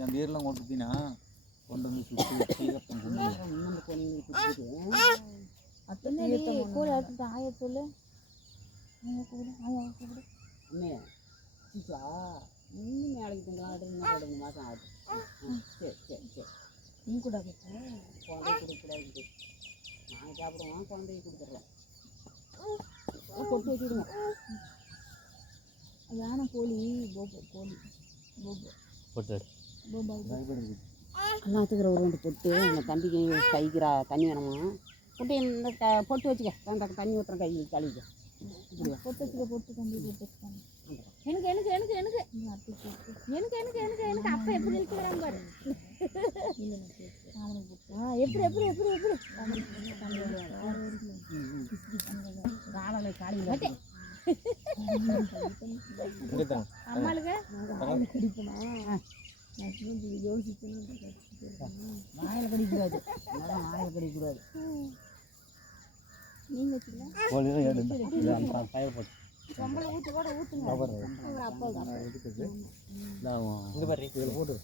என் பேர்லாம் கொடுத்தீங்கன்னா கொண்டு வந்து சுற்றி வச்சு இன்னொன்று பொண்ணுங்களுக்கு கூட எடுத்துட்டு ஆய சொல்லு நீங்கள் கூட ஆயா கூட அண்ணே சீச்சா இன்னும் நாளைக்கு திங்களாட்டம் 2 மாதம் ஆகுது. சரி சரி சரி நீ கூட குழந்தை கொடுக்கூடாது. நாங்கள் சாப்பிடுவோம், குழந்தைக்கு கொடுத்துட்றோம். பொட்டு வச்சுடுங்க. வேணாம் கோழி போபோ கோழி போபோ போட்டு போபா எல்லாத்துக்கிற ஒரு 2 பொட்டு அந்த தம்பிக்கு கைக்கிறா தண்ணி வேணுமா பொட்டு இந்த பொட்டு வச்சுக்க அந்த தண்ணி ஊற்றுற கை கழுவிக்க பொட்டு வச்சுக்க பொட்டு தம்பி போட்டு வச்சுக்காங்க எனக்கு எனக்கு எனக்கு எனக்கு எனக்கு எனக்கு எனக்கு எனக்கு அப்போ எப்படி இருக்கிறாங்க பாரு எப்படி எப்படி எப்படி எப்படி ராவலை காலையில் அம்மாளுக்கு யோசிச்சு வாயில் கடிக்கூடாது வாயில் கடிக்கூடாது. நீங்கள் வச்சுக்கலாம் பயிர் போட்டு ரொம்பல ஊற்று கூட ஊற்றுங்க அப்போ இது பாரு இதில் போட்டு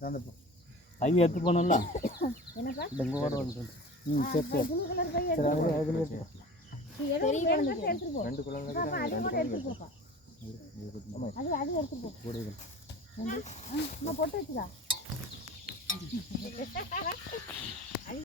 கட்டு கை எடுத்து போனோம்ல என்னப்பா சரி சரி ப்ளூ கலர் பை பெரிய குழந்தைக்கு எடுத்துட்டு போ 2 குழந்தைக்கு அது மட்டும் எடுத்துட்டு போப்பா அது அது எடுத்துட்டு போ அம்மா பொட்டு வச்சுதா